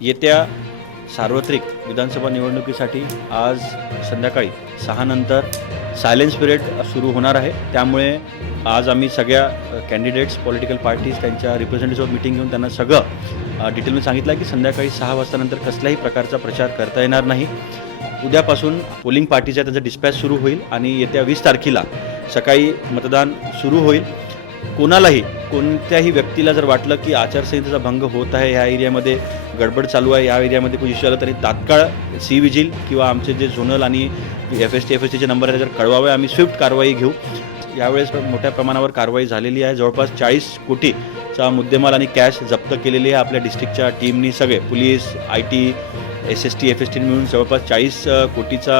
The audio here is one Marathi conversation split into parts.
येत्या सार्वत्रिक विधानसभा निवडणुकीसाठी आज संध्याकाळी सहा नंतर सायलेन्स पिरियड सुरू होणार आहे. त्यामुळे आज आम्ही सगळ्या कॅन्डिडेट्स पॉलिटिकल पार्टीज त्यांच्या रिप्रेझेंटेटिव्ह मिटिंग घेऊन त्यांना सगळं डिटेलमध्ये सांगितलं आहे की संध्याकाळी सहा वाजतानंतर कसल्याही प्रकारचा प्रचार करता येणार नाही. उद्यापासून पोलिंग पार्टीचा त्यांचा डिस्पॅच सुरू होईल आणि येत्या वीस तारखेला सकाळी मतदान सुरू होईल. कोणालाही कोणत्याही व्यक्तीला जर वाटलं की आचारसंहितेचा भंग होत आहे ह्या एरियामध्ये गडबड चालू आहे या एरियामध्ये कोणी इश्यू आलं तरी तात्काळ सी विजिल किंवा आमचे जे झोनल आणि F S T F S टीचे नंबर आहे जर कळवावे आम्ही स्विफ्ट कारवाई घेऊ. यावेळेस मोठ्या प्रमाणावर कारवाई झालेली आहे. जवळपास चाळीस कोटीचा मुद्देमाल आणि कॅश जप्त केलेली आहे आपल्या डिस्ट्रिक्टच्या टीमनी सगळे police I T S S T F S T मिळून जवळपास चाळीस कोटीचा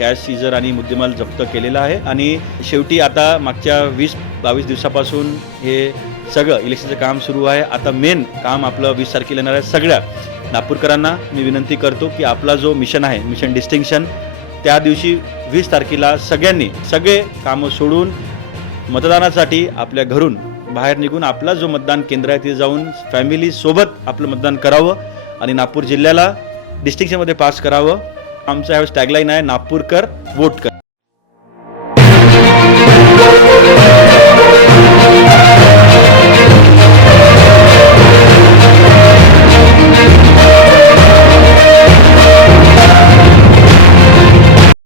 कॅश सीजर आणि मुद्देमाल जप्त केलेला आहे. आणि शेवटी आता मागच्या वीस बावीस दिवसापासून हे सगळं इलेक्शनचं काम सुरू आहे. आता मेन काम आपलं वीस तारखेला येणार आहे सगळ्या नागपूरकरांना. मी विनंती करतो की आपला जो मिशन आहे मिशन डिस्टिंक्शन त्या दिवशी वीस तारखेला सगळ्यांनी सगळे कामं सोडून मतदानासाठी आपल्या घरून बाहेर निघून आपला जो मतदान केंद्र आहे तिथे जाऊन फॅमिलीसोबत आपलं मतदान करावं. आणि नागपूर जिल्ह्याला डिस्टिंक्शनमध्ये पास करावं. आमचं ह्यावेळेस टॅगलाईन आहे नागपूरकर वोट कर.